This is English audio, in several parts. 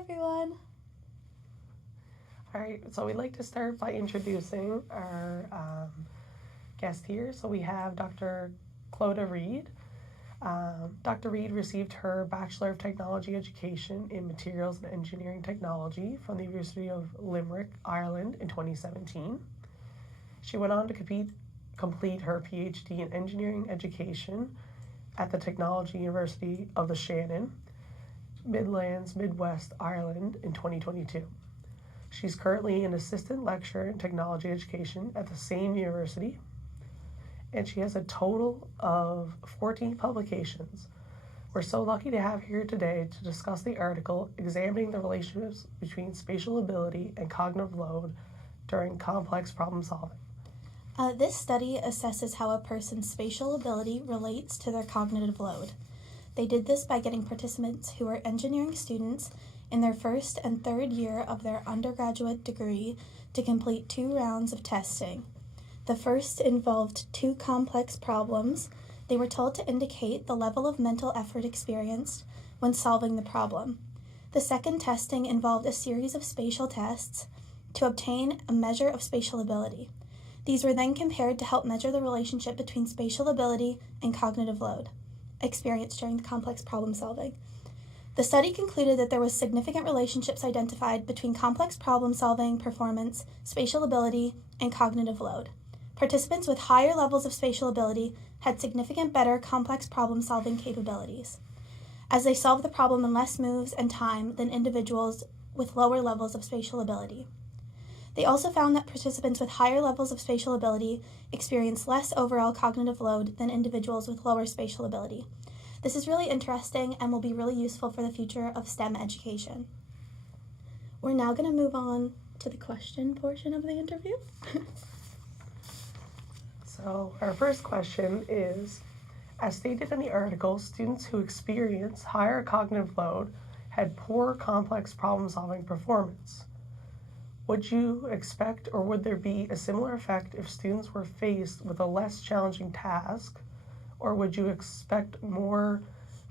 everyone. All right, so we'd like to start by introducing our guest here. So we have Dr. Clodagh Reid. Dr. Reid received her Bachelor of Technology education in Materials and Engineering Technology from the University of Limerick, Ireland in 2017. She went on to complete her PhD in Engineering Education at the Technology University of the Shannon, Midlands, Midwest, Ireland in 2022. She's currently an assistant lecturer in technology education at the same university, and she has a total of 14 publications. We're so lucky to have her here today to discuss the article examining the relationships between spatial ability and cognitive load during complex problem solving. This study assesses how a person's spatial ability relates to their cognitive load. They did this by getting participants who are engineering students in their first and third year of their undergraduate degree to complete 2 rounds of testing. The first involved 2 complex problems. They were told to indicate the level of mental effort experienced when solving the problem. The second testing involved a series of spatial tests to obtain a measure of spatial ability. These were then compared to help measure the relationship between spatial ability and cognitive load experienced during the complex problem solving. The study concluded that there was significant relationships identified between complex problem solving performance, spatial ability, and cognitive load. Participants with higher levels of spatial ability had significant better complex problem solving capabilities, as they solved the problem in less moves and time than individuals with lower levels of spatial ability. They also found that participants with higher levels of spatial ability experienced less overall cognitive load than individuals with lower spatial ability. This is really interesting and will be really useful for the future of STEM education. We're now going to move on to the question portion of the interview. So our first question is, as stated in the article, students who experience higher cognitive load had poor complex problem-solving performance. Would you expect, or would there be a similar effect if students were faced with a less challenging task, or would you expect more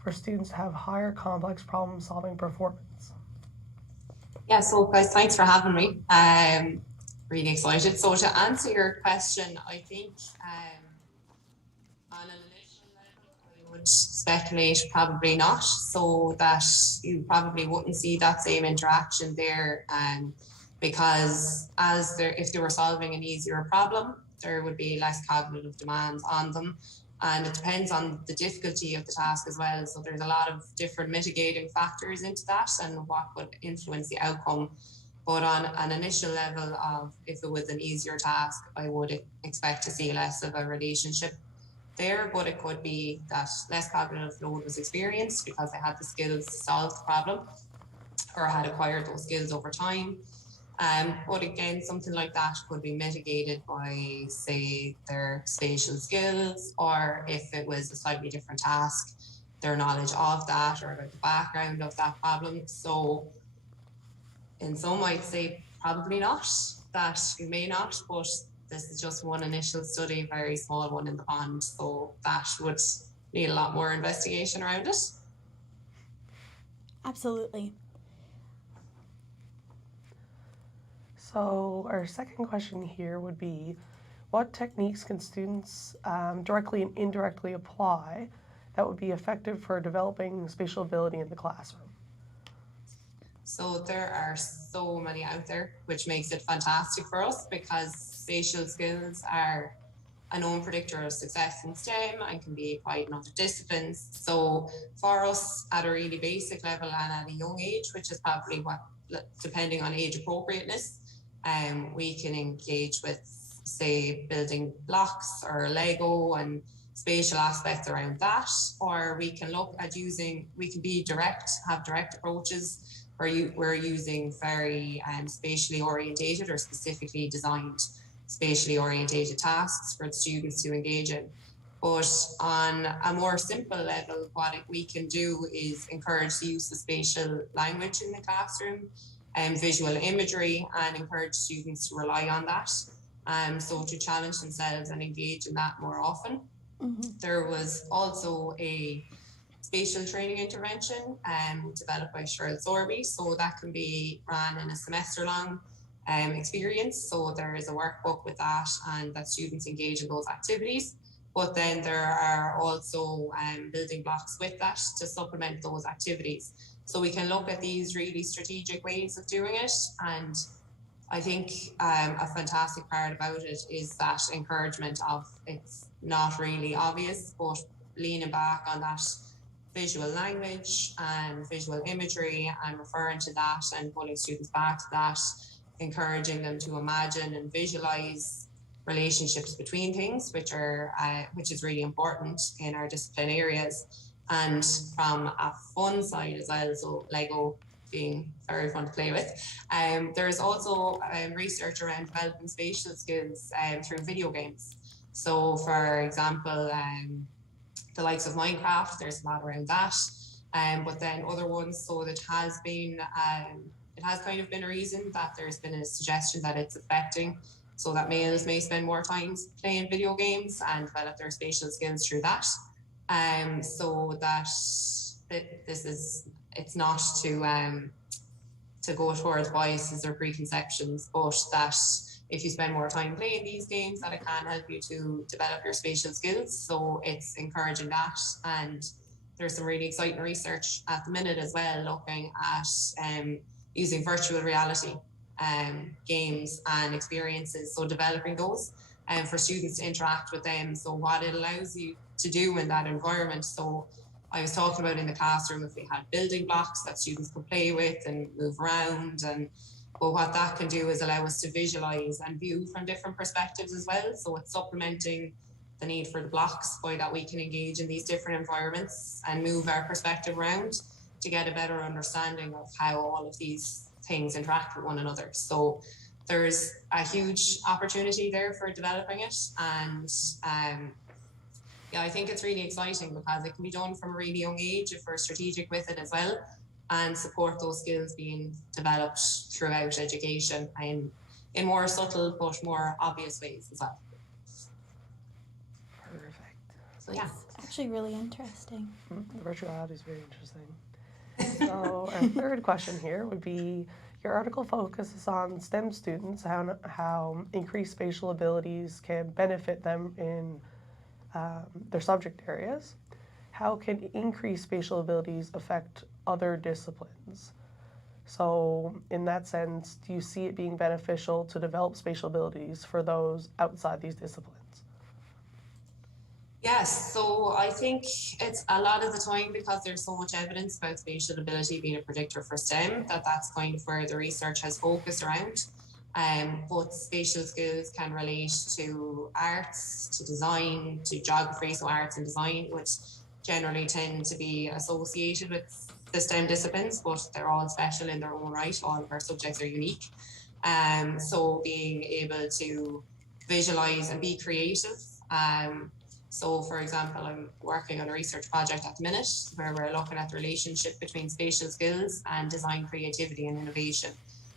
for students to have higher complex problem-solving performance? Yeah, so guys, thanks for having me. Really excited. So to answer your question, I think on an initial level, I would speculate probably not, so that you probably wouldn't see that same interaction there. Because if they were solving an easier problem, there would be less cognitive demands on them. And it depends on the difficulty of the task as well. So there's a lot of different mitigating factors into that and what would influence the outcome. But on an initial level of if it was an easier task, I would expect to see less of a relationship there. But it could be that less cognitive load was experienced because they had the skills to solve the problem or had acquired those skills over time. But again, something like that could be mitigated by, say, their spatial skills, or if it was a slightly different task, their knowledge of that or the background of that problem. So, and some might say probably not, that you may not, but this is just one initial study, very small one in the pond. So that would need a lot more investigation around it. Absolutely. So our second question here would be, what techniques can students directly and indirectly apply that would be effective for developing spatial ability in the classroom? So there are so many out there, which makes it fantastic for us because spatial skills are a known predictor of success in STEM and can be applied in other disciplines. So for us at a really basic level and at a young age, which is probably what, depending on age appropriateness, we can engage with, say, building blocks or Lego and spatial aspects around that, or we can look at we can be direct, have direct approaches where we're using very spatially orientated or specifically designed spatially orientated tasks for students to engage in. But on a more simple level, what we can do is encourage the use of spatial language in the classroom and visual imagery, and encourage students to rely on that. So to challenge themselves and engage in that more often. Mm-hmm. There was also a spatial training intervention developed by Cheryl Sorby. So that can be run in a semester-long experience. So there is a workbook with that, and that students engage in those activities. But then there are also building blocks with that to supplement those activities. So we can look at these really strategic ways of doing it. And I think a fantastic part about it is that encouragement of, it's not really obvious, but leaning back on that visual language and visual imagery and referring to that and pulling students back to that, encouraging them to imagine and visualize relationships between things, which is really important in our discipline areas. And from a fun side as well, so Lego being very fun to play with. There's also research around developing spatial skills through video games. So for example, the likes of Minecraft, there's a lot around that. But then other ones, so it has kind of been a reason that there's been a suggestion that it's affecting, so that males may spend more time playing video games and develop their spatial skills through that. So that it's not to go towards biases or preconceptions, but that if you spend more time playing these games, that it can help you to develop your spatial skills. So it's encouraging that. And there's some really exciting research at the minute as well, looking at using virtual reality games and experiences, so developing those for students to interact with them. So what it allows you to do in that environment. So I was talking about in the classroom, if we had building blocks that students could play with and move around, but what that can do is allow us to visualize and view from different perspectives as well. So it's supplementing the need for the blocks by that we can engage in these different environments and move our perspective around to get a better understanding of how all of these things interact with one another. So there's a huge opportunity there for developing it. And yeah, I think it's really exciting because it can be done from a really young age if we're strategic with it as well, and support those skills being developed throughout education and in more subtle but more obvious ways as well. Perfect. So yeah. It's actually really interesting. The virtual reality is very interesting. So our third question here would be, your article focuses on STEM students, how increased spatial abilities can benefit them in their subject areas. How can increased spatial abilities affect other disciplines? So in that sense, do you see it being beneficial to develop spatial abilities for those outside these disciplines? Yes, so I think it's a lot of the time, because there's so much evidence about spatial ability being a predictor for STEM, that's kind of where the research has focused around. But spatial skills can relate to arts, to design, to geography, so arts and design, which generally tend to be associated with the STEM disciplines, but they're all special in their own right. All of our subjects are unique. So being able to visualize and be creative. So for example, I'm working on a research project at the minute where we're looking at the relationship between spatial skills and design creativity and innovation.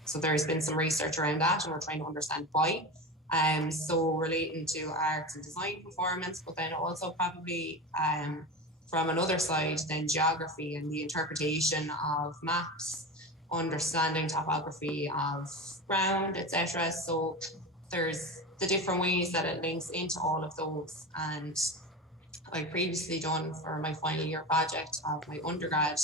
So there's been some research around that, and we're trying to understand why. So relating to arts and design performance, but then also probably from another side, then geography and the interpretation of maps, understanding topography of ground, etc. So there's the different ways that it links into all of those. And I previously done for my final year project of my undergrad,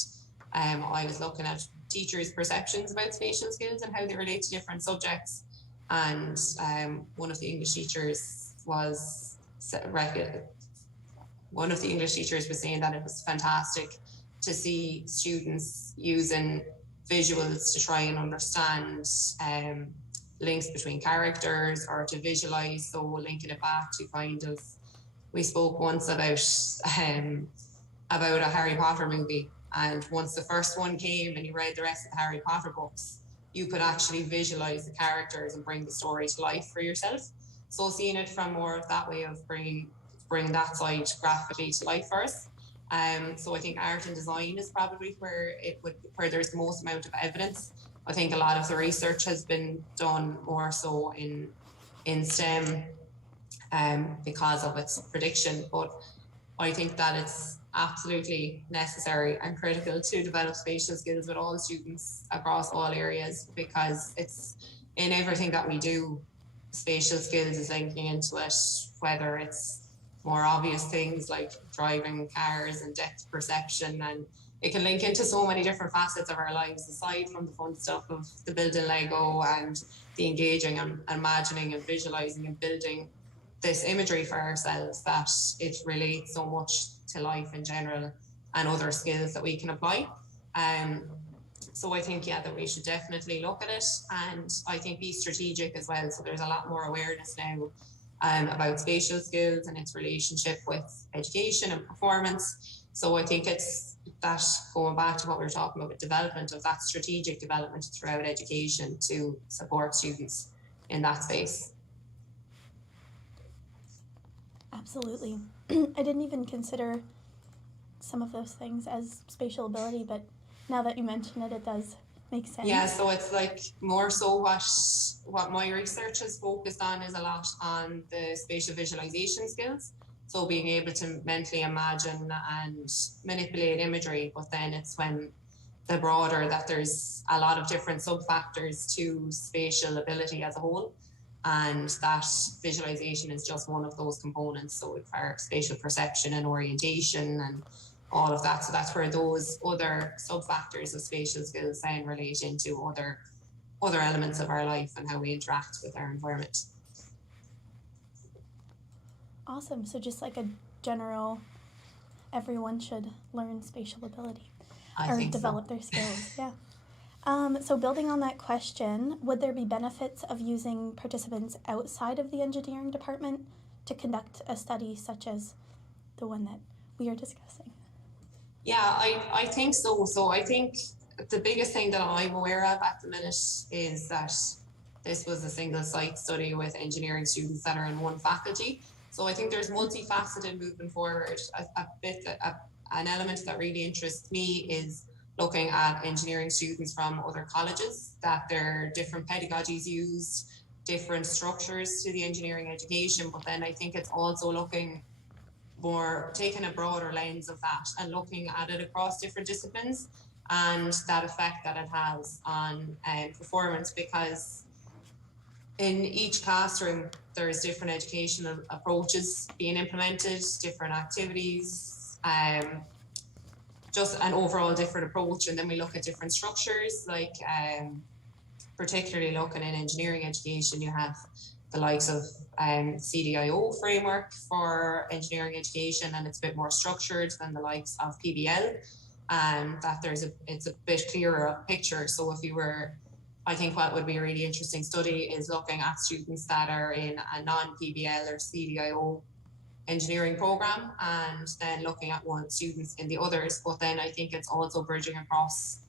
I was looking at teachers' perceptions about spatial skills and how they relate to different subjects. And one of the English teachers was saying that it was fantastic to see students using visuals to try and understand links between characters, or to visualize, so linking it back to kind of, we spoke once about a Harry Potter movie, and once the first one came and you read the rest of the Harry Potter books, you could actually visualize the characters and bring the story to life for yourself. So seeing it from more of that way of bringing that side graphically to life for us. So I think art and design is probably where there's the most amount of evidence. I think a lot of the research has been done more so in STEM because of its prediction, but I think that it's absolutely necessary and critical to develop spatial skills with all students across all areas, because it's in everything that we do. Spatial skills is linking into it, whether it's more obvious things like driving cars and depth perception, and it can link into so many different facets of our lives aside from the fun stuff of the building Lego and the engaging and imagining and visualizing and building this imagery for ourselves, that it relates so much to life in general and other skills that we can apply. So I think, yeah, that we should definitely look at it, and I think be strategic as well. So there's a lot more awareness now about spatial skills and its relationship with education and performance. So I think it's that, going back to what we were talking about with development, of that strategic development throughout education to support students in that space. Absolutely. I didn't even consider some of those things as spatial ability, but now that you mention it, it does make sense. Yeah, so it's like more so what my research has focused on is a lot on the spatial visualization skills. So being able to mentally imagine and manipulate imagery, but then it's when the broader that there's a lot of different sub-factors to spatial ability as a whole. And that visualization is just one of those components. So it's our spatial perception and orientation and all of that. So that's where those other sub-factors of spatial skills then relate into other elements of our life and how we interact with our environment. Awesome. So just like a general, everyone should learn spatial ability or develop their skills. Yeah. So building on that question, would there be benefits of using participants outside of the engineering department to conduct a study such as the one that we are discussing? Yeah, I think so. So I think the biggest thing that I'm aware of at the minute is that this was a single site study with engineering students that are in one faculty. So I think there's multifaceted moving forward. An element that really interests me is looking at engineering students from other colleges, that there are different pedagogies used, different structures to the engineering education. But then I think it's also looking more, taking a broader lens of that and looking at it across different disciplines and that effect that it has on performance, because in each classroom there's different educational approaches being implemented, different activities, just an overall different approach. And then we look at different structures, like particularly looking in engineering education, you have the likes of CDIO framework for engineering education, and it's a bit more structured than the likes of PBL, and that it's a bit clearer picture. So if you were, I think what would be a really interesting study is looking at students that are in a non-PBL or CDIO engineering program, and then looking at students in the others. But then I think it's also bridging across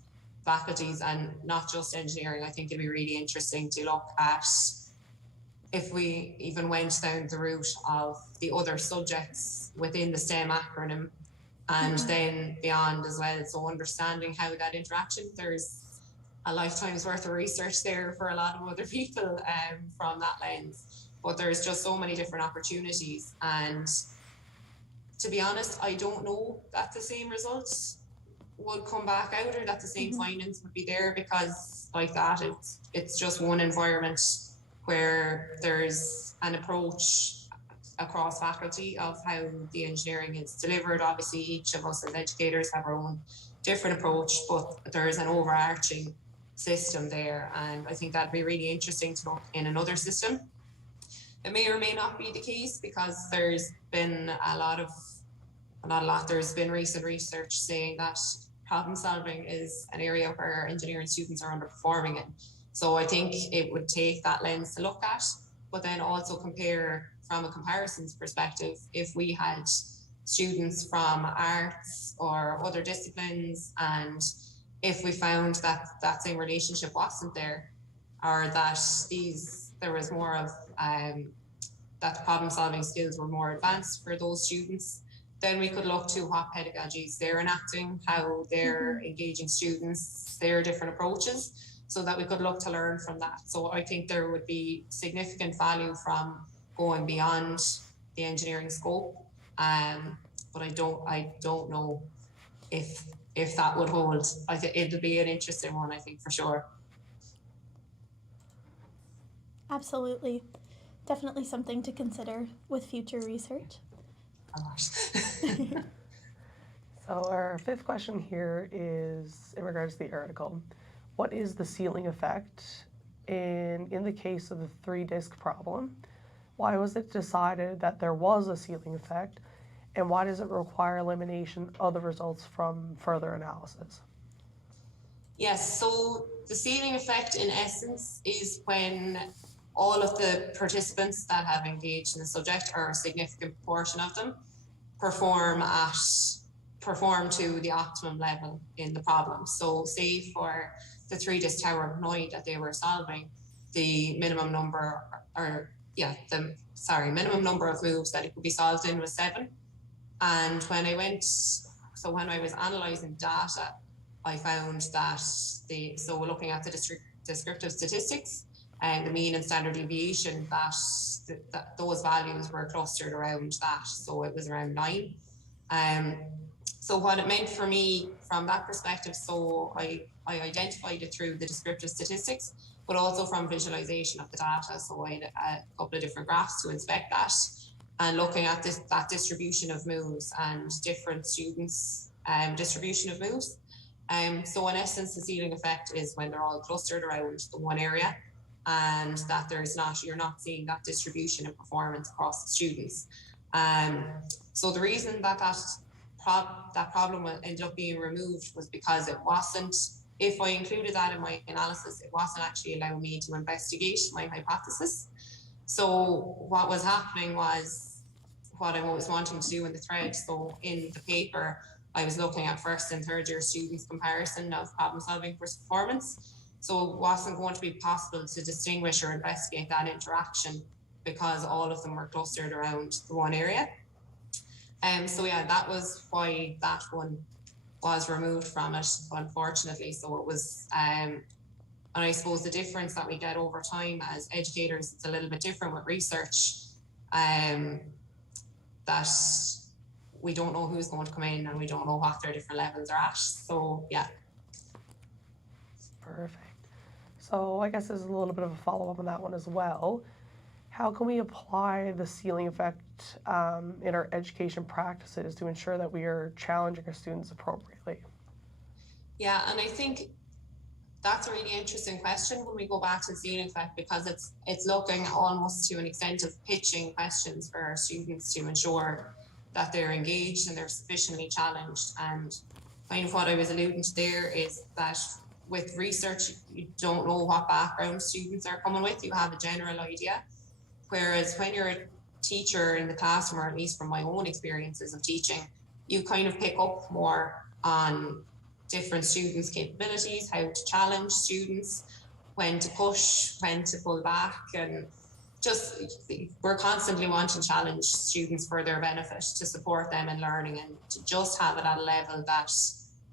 faculties and not just engineering. I think it'd be really interesting to look at if we even went down the route of the other subjects within the STEM acronym, and then beyond as well. So understanding how that interaction, there's a lifetime's worth of research there for a lot of other people from that lens. But there's just so many different opportunities. And to be honest, I don't know that the same results would come back out, or that the same findings would be there, because like that, it's just one environment where there's an approach across faculty of how the engineering is delivered. Obviously, each of us as educators have our own different approach, but there's an overarching system there. And I think that'd be really interesting to look in another system. It may or may not be the case, because there's been there's been recent research saying that problem solving is an area where engineering students are underperforming in. So I think it would take that lens to look at, but then also compare from a comparisons perspective. If we had students from arts or other disciplines, and if we found that that same relationship wasn't there, or that there was more of that the problem solving skills were more advanced for those students, then we could look to what pedagogies they're enacting, how they're engaging students, their different approaches, so that we could look to learn from that. So I think there would be significant value from going beyond the engineering scope but I don't know if that would hold. I think it'll be an interesting one, I think, for sure. Absolutely. Definitely something to consider with future research. A lot. So our fifth question here is in regards to the article. What is the ceiling effect? In the case of the 3-disc problem, why was it decided that there was a ceiling effect, and why does it require elimination of the results from further analysis? Yes, so the ceiling effect in essence is when all of the participants that have engaged in the subject, or a significant proportion of them, perform to the optimum level in the problem. So say for the 3-disc tower of Noid that they were solving, the minimum number minimum number of moves that it could be solved in was 7. And when I was analysing data, I found that looking at the descriptive statistics and the mean and standard deviation, that those values were clustered around that. So it was around 9. So what it meant for me from that perspective, so I identified it through the descriptive statistics, but also from visualization of the data. So I had a couple of different graphs to inspect that, and looking at that distribution of moves and different students' distribution of moves. So in essence, the ceiling effect is when they're all clustered around the one area, and that you're not seeing that distribution of performance across the students. So the reason that problem ended up being removed was because it wasn't, if I included that in my analysis, it wasn't actually allowing me to investigate my hypothesis. So what was happening was what I was wanting to do in the thread. So in the paper, I was looking at first and third year students' comparison of problem solving versus performance. So it wasn't going to be possible to distinguish or investigate that interaction because all of them were clustered around the one area. So yeah, that was why that one was removed from it, unfortunately. So it was, and I suppose the difference that we get over time as educators, it's a little bit different with research, that we don't know who's going to come in and we don't know what their different levels are at. So yeah. Perfect. So I guess there's a little bit of a follow-up on that one as well. How can we apply the ceiling effect in our education practices to ensure that we are challenging our students appropriately? Yeah, and I think that's a really interesting question when we go back to the ceiling effect, because it's looking almost to an extent of pitching questions for our students to ensure that they're engaged and they're sufficiently challenged. And kind of what I was alluding to there is that with research, you don't know what background students are coming with. You have a general idea. Whereas when you're a teacher in the classroom, or at least from my own experiences of teaching, you kind of pick up more on different students' capabilities, how to challenge students, when to push, when to pull back, and just we're constantly wanting to challenge students for their benefit, to support them in learning, and to just have it at a level that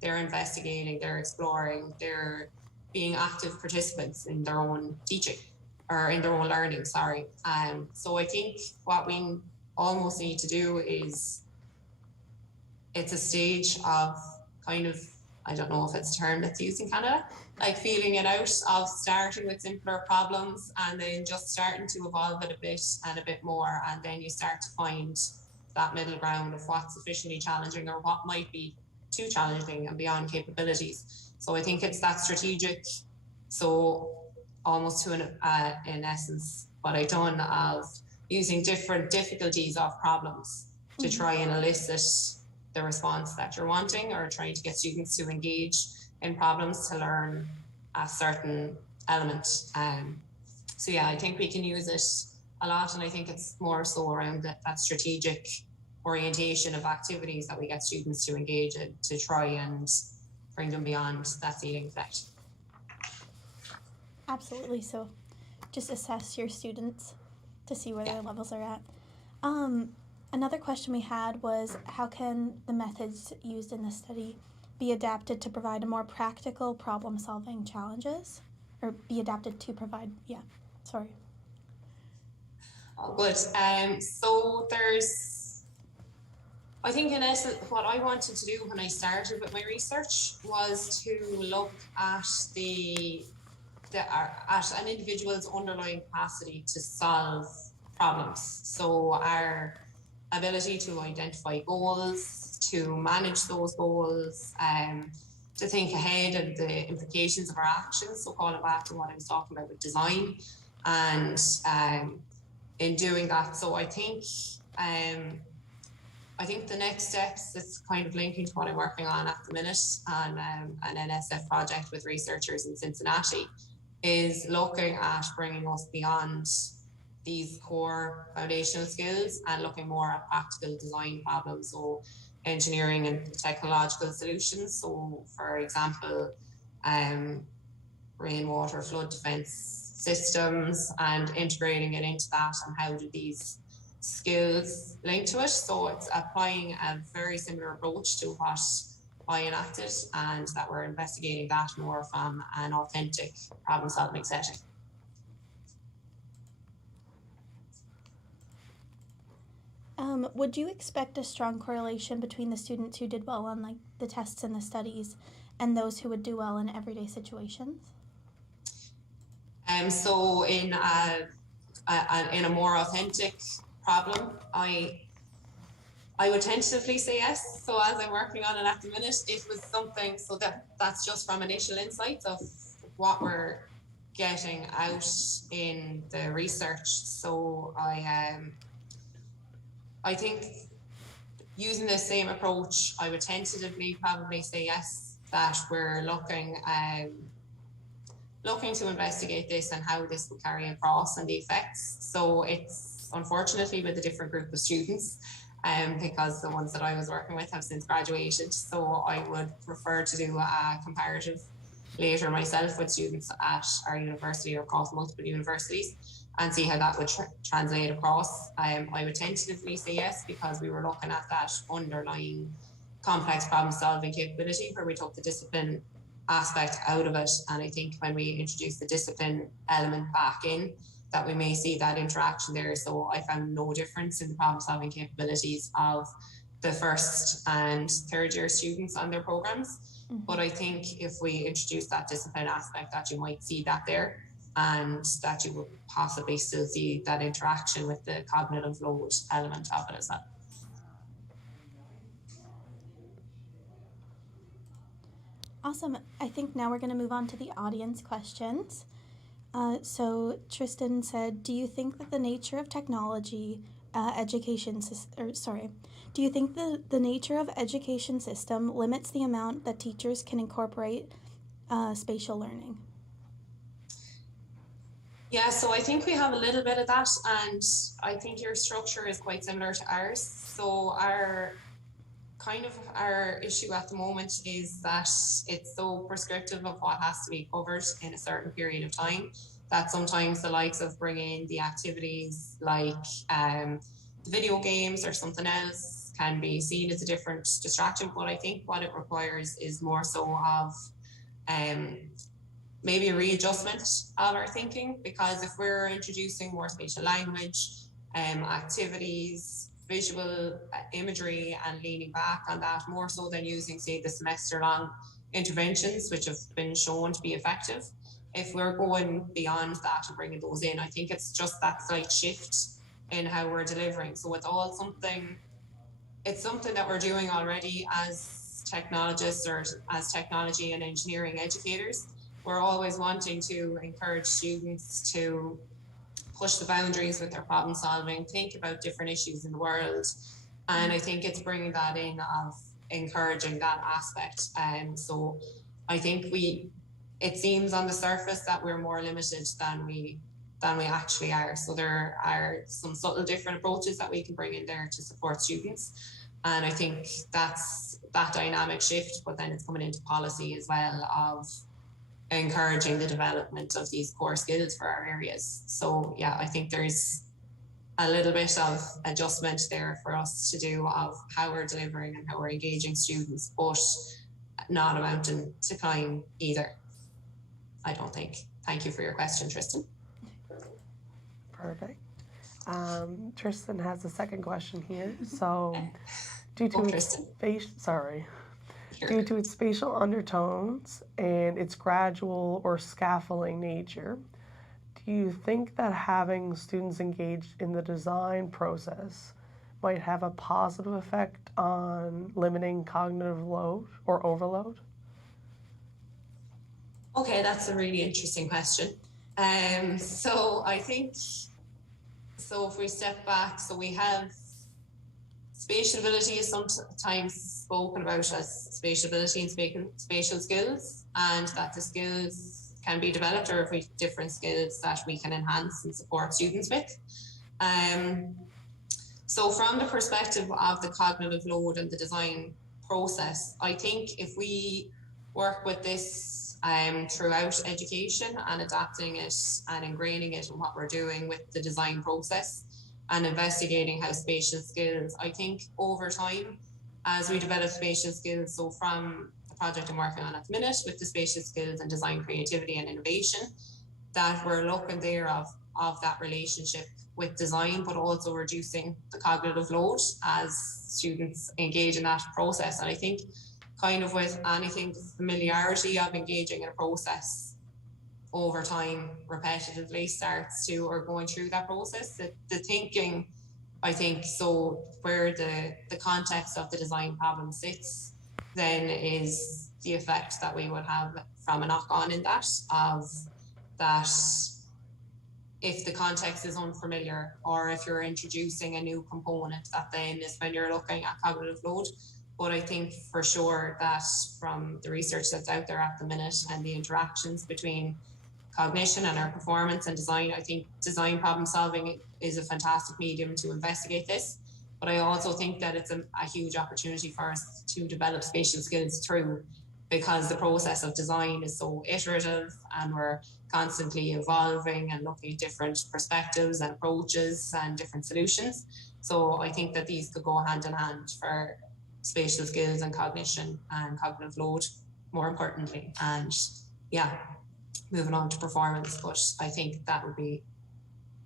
they're investigating, they're exploring, they're being active participants in their own teaching, or in their own learning, sorry. So I think what we almost need to do is, it's a stage of kind of, I don't know if it's a term that's used in Canada, like feeling it out, of starting with simpler problems and then just starting to evolve it a bit and a bit more. And then you start to find that middle ground of what's sufficiently challenging or what might be too challenging and beyond capabilities. So I think it's that strategic, so almost to in essence, what I've done of using different difficulties of problems to try and elicit the response that you're wanting, or trying to get students to engage in problems to learn a certain element. So yeah, I think we can use it a lot, and I think it's more so around that strategic orientation of activities that we get students to engage in, to try and bring them beyond that ceiling effect. Absolutely. So just assess your students to see where their levels are at. Another question we had was, how can the methods used in this study be adapted to provide a more practical problem-solving challenges? Or be adapted to provide, Oh, good. So there's I think in essence, what I wanted to do when I started with my research was to look at at an individual's underlying capacity to solve problems. So our ability to identify goals, to manage those goals, to think ahead of the implications of our actions. So calling back to what I was talking about with design, and in doing that, so I think the next steps, it's kind of linking to what I'm working on at the minute on an NSF project with researchers in Cincinnati, is looking at bringing us beyond these core foundational skills and looking more at practical design problems, so engineering and technological solutions. So, for example, rainwater flood defence systems and integrating it into that, and how do these skills link to it. So it's applying a very similar approach to what I enacted, and that we're investigating that more from an authentic problem solving setting. Would you expect a strong correlation between the students who did well on like the tests and the studies and those who would do well in everyday situations? So in a more authentic problem, I would tentatively say yes. So as I'm working on it at the minute, it was something, so that's just from initial insights of what we're getting out in the research. So I think using the same approach, I would tentatively probably say yes, that we're looking to investigate this and how this will carry across and the effects. So it's unfortunately with a different group of students, because the ones that I was working with have since graduated. So I would prefer to do a comparative later myself with students at our university or across multiple universities, and see how that would translate across. I would tentatively say yes, because we were looking at that underlying complex problem solving capability where we took the discipline aspect out of it. And I think when we introduce the discipline element back in, that we may see that interaction there. So I found no difference in the problem solving capabilities of the first and third year students on their programs. Mm-hmm. But I think if we introduce that discipline aspect, that you might see that there, and that you would possibly still see that interaction with the cognitive load element of it as well. Awesome. I think now we're going to move on to the audience questions. So Tristan said, do you think that the nature of technology do you think the nature of education system limits the amount that teachers can incorporate spatial learning? Yeah, so I think we have a little bit of that, and I think your structure is quite similar to ours. So our issue at the moment is that it's so prescriptive of what has to be covered in a certain period of time, that sometimes the likes of bringing the activities like video games or something else can be seen as a different distraction. But I think what it requires is more so of maybe a readjustment of our thinking, because if we're introducing more spatial language, activities, visual imagery, and leaning back on that more so than using, say, the semester-long interventions, which have been shown to be effective, if we're going beyond that and bringing those in, I think it's just that slight shift in how we're delivering. So it's something that we're doing already as technologists or as technology and engineering educators. We're always wanting to encourage students to push the boundaries with their problem solving, think about different issues in the world. And I think it's bringing that in of encouraging that aspect. So I think it seems on the surface that we're more limited than we actually are. So there are some subtle different approaches that we can bring in there to support students. And I think that's that dynamic shift, but then it's coming into policy as well of encouraging the development of these core skills for our areas. So yeah, I think there's a little bit of adjustment there for us to do of how we're delivering and how we're engaging students, but not amounting to climb either, I don't think. Thank you for your question, Tristan. Perfect. Tristan has a second question here. So Due to Oh, its Kristen. due Sure. to its spatial undertones and its gradual or scaffolding nature, do you think that having students engaged in the design process might have a positive effect on limiting cognitive load or overload? Okay, that's a really interesting question. So I think, so if we step back, so we have spatial ability is sometimes spoken about as spatial ability and spatial skills, and that the skills can be developed, or if we different skills that we can enhance and support students with. Um, so from the perspective of the cognitive load and the design process, I think if we work with this throughout education and adapting it and ingraining it in what we're doing with the design process and investigating how spatial skills, I think over time, as we develop spatial skills, so from the project I'm working on at the minute with the spatial skills and design creativity and innovation, that we're looking there of that relationship with design, but also reducing the cognitive load as students engage in that process. And I think kind of with anything, the familiarity of engaging in a process over time repetitively starts to, or going through that process, the thinking, I think, so where the context of the design problem sits then is the effect that we would have from a knock-on in that, of that if the context is unfamiliar or if you're introducing a new component, that then is when you're looking at cognitive load. But I think for sure that from the research that's out there at the minute and the interactions between cognition and our performance and design, I think design problem solving is a fantastic medium to investigate this. But I also think that it's a huge opportunity for us to develop spatial skills through, because the process of design is so iterative and we're constantly evolving and looking at different perspectives and approaches and different solutions. So I think that these could go hand in hand for spatial skills and cognition and cognitive load, more importantly. And yeah, moving on to performance. But I think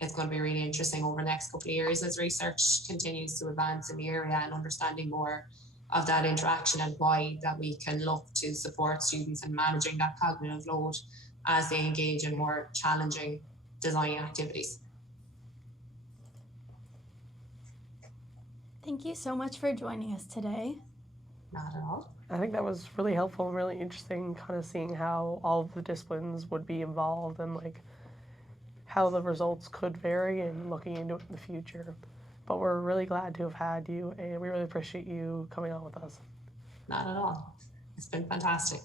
it's going to be really interesting over the next couple of years as research continues to advance in the area and understanding more of that interaction and why that we can look to support students in managing that cognitive load as they engage in more challenging design activities. Thank you so much for joining us today. Not at all. I think that was really helpful and really interesting, kind of seeing how all of the disciplines would be involved and like how the results could vary and looking into it in the future. But we're really glad to have had you, and we really appreciate you coming on with us. Not at all. It's been fantastic.